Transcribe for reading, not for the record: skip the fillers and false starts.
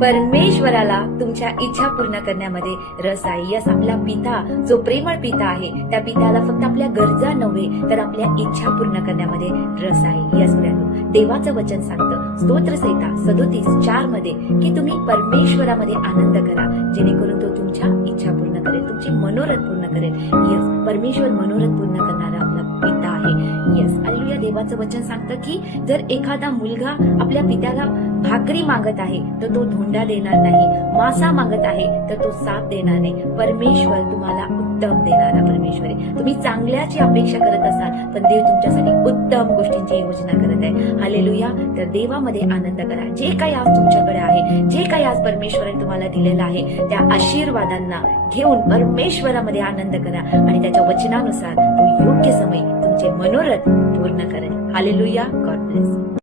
परमेश्वराला तुमच्या इच्छा पूर्ण करण्यामध्ये रस आहे. यस, आपला पिता जो प्रेमळ पिता आहे, त्या पित्याला फक्त आपल्या गरजा नव्हे तर आपल्या इच्छा पूर्ण करण्यामध्ये रस आहे. यस मित्रांनो, देवाचं वचन सांगतं स्तोत्रसंहिता 37:4 मध्ये की तुम्ही परमेश्वरामध्ये आनंद करा, जेणेकरून तो तुमच्या इच्छा पूर्ण करेल, तुमची मनोरथ पूर्ण करेल. यस, परमेश्वर मनोरथ पूर्ण करणारा आपला पिता आहे. Yes, hallelujah. देवाचं वचन सांगतं की जर एखादा मुलगा आपल्या पित्याला भाकरी मागत आहे तर तो धोंडा देणार नाही, मासा मागत आहे तर तो साप देणार नाही. परमेश्वर तुम्हाला उत्तम देणारा परमेश्वर आहे. तुम्ही चांगल्याची अपेक्षा करत असाल, पण देव तुमच्यासाठी उत्तम गोष्टींची योजना करत आहे. हालेलुया. तर देवामध्ये आनंद करा. जे काही आज तुमच्याकडे आहे, जे काही आज परमेश्वराने तुम्हाला दिलेलं आहे, त्या आशीर्वादांना घेऊन परमेश्वरामध्ये आनंद करा आणि त्याच्या वचनानुसार तो योग्य समय तुमचे मनोरथ पूर्ण करेल. हालेलुया. God bless.